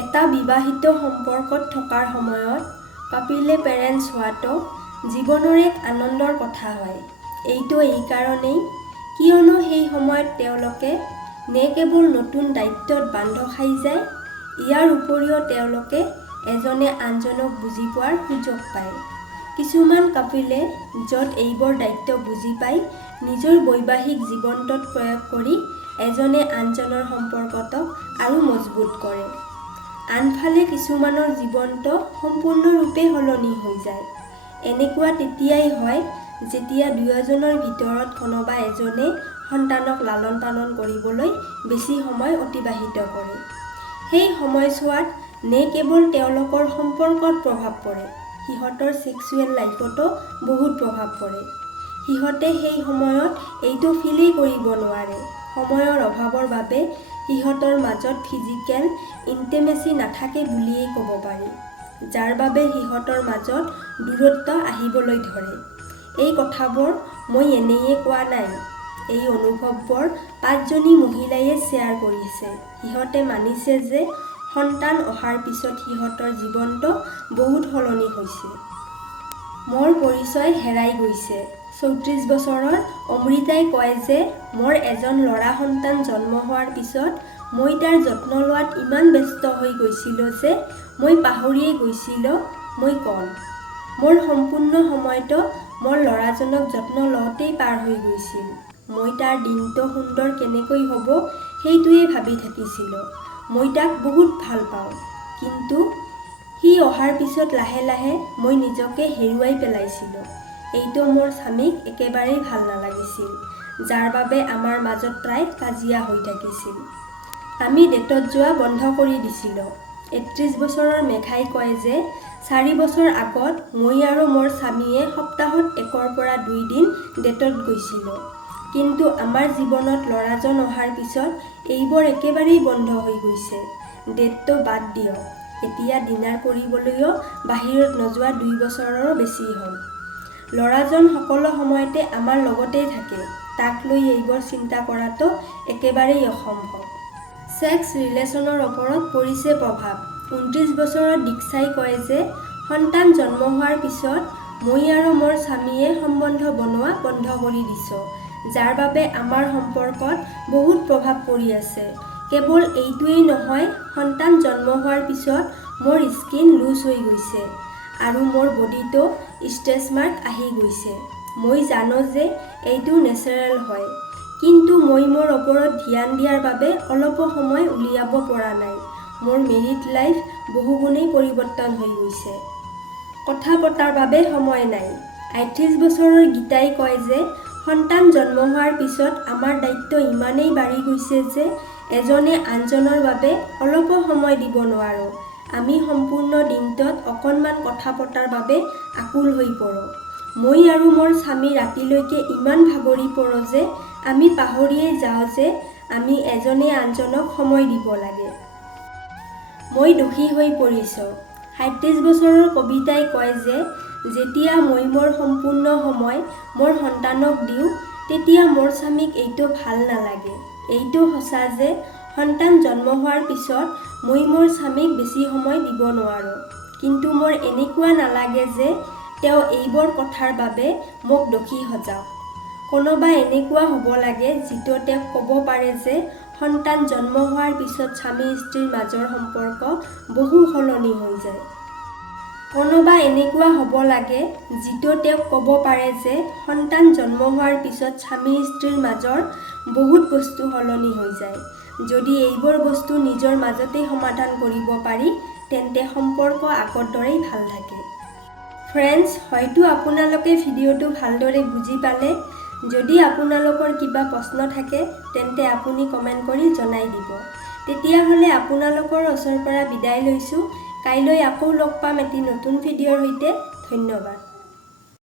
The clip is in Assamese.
এটা বিবাহিত সম্পৰ্কত থকাৰ সময়ত কাপিলে পেৰেণ্টছ হোৱাটো জীৱনৰ এক আনন্দৰ কথা হয়। এইটো এই কাৰণেই কিয়নো সেই সময়ত তেওঁলোকে নে কেৱল নতুন দায়িত্বত বান্ধ খাই যায়, ইয়াৰ উপৰিও তেওঁলোকে এজনে আনজনক বুজি পোৱাৰ সুযোগ পায়। কিছুমান কাপিলে য'ত এইবোৰ দায়িত্ব বুজি পাই নিজৰ বৈবাহিক জীৱনটোত প্ৰয়োগ কৰি এজনে আনজনৰ সম্পৰ্কটোক আৰু মজবুত কৰে। আনফালে কিছুমানৰ জীৱনটো সম্পূৰ্ণৰূপে সলনি হৈ যায়। এনেকুৱা তেতিয়াই হয় যেতিয়া দুয়োজনৰ ভিতৰত কোনোবা এজনে সন্তানক লালন পালন কৰিবলৈ বেছি সময় অতিবাহিত কৰে। সেই সময়ছোৱাত নে কেৱল তেওঁলোকৰ সম্পৰ্কত প্ৰভাৱ পৰে, সিহঁতৰ ছেক্সুৱেল লাইফতো বহুত প্ৰভাৱ পৰে। সিহঁতে সেই সময়ত এইটো ফিলেই কৰিব নোৱাৰে। সময়ৰ অভাৱৰ বাবে সিহঁতৰ মাজত ফিজিকেল ইণ্টিমেচি নাথাকে বুলিয়েই ক'ব পাৰি, যাৰ বাবে সিহঁতৰ মাজত দূৰত্ব আহিবলৈ ধৰে। এই কথাবোৰ মই এনেয়ে কোৱা নাই। এই অনুভৱবোৰ 5জনী মহিলাইয়ে শ্বেয়াৰ কৰিছে। সিহঁতে মানিছে যে সন্তান অহাৰ পিছত সিহঁতৰ জীৱনটো বহুত সলনি হৈছে। মোৰ পৰিচয় হেৰাই গৈছে। 34 বছৰৰ অমৃতাই কয় যে মোৰ এজন ল'ৰা সন্তান জন্ম হোৱাৰ পিছত মই তাৰ যত্ন লোৱাত ইমান ব্যস্ত হৈ গৈছিলোঁ যে মই পাহৰিয়ে গৈছিলোঁ মই কোন। মোৰ সম্পূৰ্ণ সময়টো মোৰ ল'ৰাজনক যত্ন লওঁতেই পাৰ হৈ গৈছিল। মই তাৰ দিনটো সুন্দৰ কেনেকৈ হ'ব সেইটোৱে ভাবি থাকিছিলোঁ। মই তাক বহুত ভাল পাওঁ, কিন্তু সি অহাৰ পিছত লাহে লাহে মই নিজকে হেৰুৱাই পেলাইছিলোঁ। এইটো মোৰ স্বামীক একেবাৰেই ভাল নালাগিছিল, যাৰ বাবে আমাৰ মাজত প্ৰায় কাজিয়া হৈ থাকিছিল। আমি ডেটত যোৱা বন্ধ কৰি দিছিলোঁ। 31 বছৰৰ মেঘাই কয় যে 4 বছৰ আগত মই আৰু মোৰ স্বামীয়ে সপ্তাহত 1 পৰা 2 দিন ডেটত গৈছিলোঁ। কিন্তু আমাৰ জীৱনত ল'ৰাজন অহাৰ পিছত এইবোৰ একেবাৰেই বন্ধ হৈ গৈছে। ডেটটো বাদ দিয়ক, এতিয়া ডিনাৰ কৰিবলৈও বাহিৰত নোযোৱা 2 বছৰৰো বেছি হ'ল। ল'ৰাজন সকলো সময়তে আমাৰ লগতেই থাকে। তাক লৈ এইবোৰ চিন্তা কৰাটো একেবাৰেই অসম্ভৱ। ছেক্স ৰিলেশ্যনৰ ওপৰত পৰিছে প্ৰভাৱ। 29 বছৰৰ দীক্ষাই কয় যে সন্তান জন্ম হোৱাৰ পিছত মই আৰু মোৰ স্বামীয়ে সম্বন্ধ বনোৱা বন্ধ কৰি দিছোঁ, যাৰ বাবে আমাৰ সম্পৰ্কত বহুত প্ৰভাৱ পৰি আছে। কেৱল এইটোৱেই নহয়, সন্তান জন্ম হোৱাৰ পিছত মোৰ স্কিন লুজ হৈ গৈছে আৰু মোৰ বডিটো ষ্ট্ৰেচ মাৰ্ক আহি গৈছে। মই জানো যে এইটো নেচাৰেল হয়, কিন্তু মই মোৰ ওপৰত ধ্যান দিয়াৰ বাবে অলপো সময় উলিয়াব পৰা নাই। মোৰ মেৰিড লাইফ বহুগুণেই পৰিৱৰ্তন হৈ গৈছে। কথা পতাৰ বাবে সময় নাই। 38 বছৰৰ গীতাই কয় যে সন্তান জন্ম হোৱাৰ পিছত আমাৰ দায়িত্ব ইমানেই বাঢ়ি গৈছে যে এজনে আনজনৰ বাবে অলপো সময় দিব নোৱাৰোঁ। আমি সম্পূৰ্ণ দিনটোত অকণমান কথা পতাৰ বাবে আকুল হৈ পৰোঁ। মই আৰু মোৰ স্বামী ৰাতিলৈকে ইমান ভাগৰি পৰোঁ যে আমি পাহৰিয়ে যাওঁ যে আমি এজনে আনজনক সময় দিব লাগে। মই দোষী হৈ পৰিছোঁ। 37 বছৰৰ কবিতাই কয় যে যেতিয়া মই মোৰ সম্পূৰ্ণ সময় মোৰ সন্তানক দিওঁ, তেতিয়া মোৰ স্বামীক এইটো ভাল নালাগে। এইটো সঁচা যে সন্তান জন্ম হোৱাৰ পিছত মই মোৰ স্বামীক বেছি সময় দিব নোৱাৰোঁ, কিন্তু মোৰ এনেকুৱা নালাগে যে তেওঁ এইবোৰ কথাৰ বাবে মোক দোষী সজাওক। কোনোবা এনেকুৱা হ'ব লাগে যিটো তেওঁক ক'ব পাৰে যে সন্তান জন্ম হোৱাৰ পিছত স্বামী স্ত্ৰীৰ মাজৰ সম্পৰ্ক বহু সলনি হৈ যায়। কোনোবা এনেকুৱা হ'ব লাগে যিটো তেওঁক ক'ব পাৰে যে সন্তান জন্ম হোৱাৰ পিছত স্বামী স্ত্ৰীৰ মাজৰ বহুত বস্তু সলনি হৈ যায়। যদি এইবোৰ বস্তু নিজৰ মাজতেই সমাধান কৰিব পাৰি, তেন্তে সম্পৰ্ক আগৰ দৰেই ভাল থাকে। ফ্ৰেণ্ডছ, হয়তো আপোনালোকে ভিডিঅ'টো ভালদৰে বুজি পালে। যদি আপোনালোকৰ কিবা প্ৰশ্ন থাকে তেন্তে আপুনি কমেণ্ট কৰি জনাই দিব। তেতিয়াহ'লে আপোনালোকৰ ওচৰৰ পৰা বিদায় লৈছোঁ। কাইলৈ আকৌ লগ পাম এটি নতুন ভিডিঅ'ৰ সৈতে। ধন্যবাদ।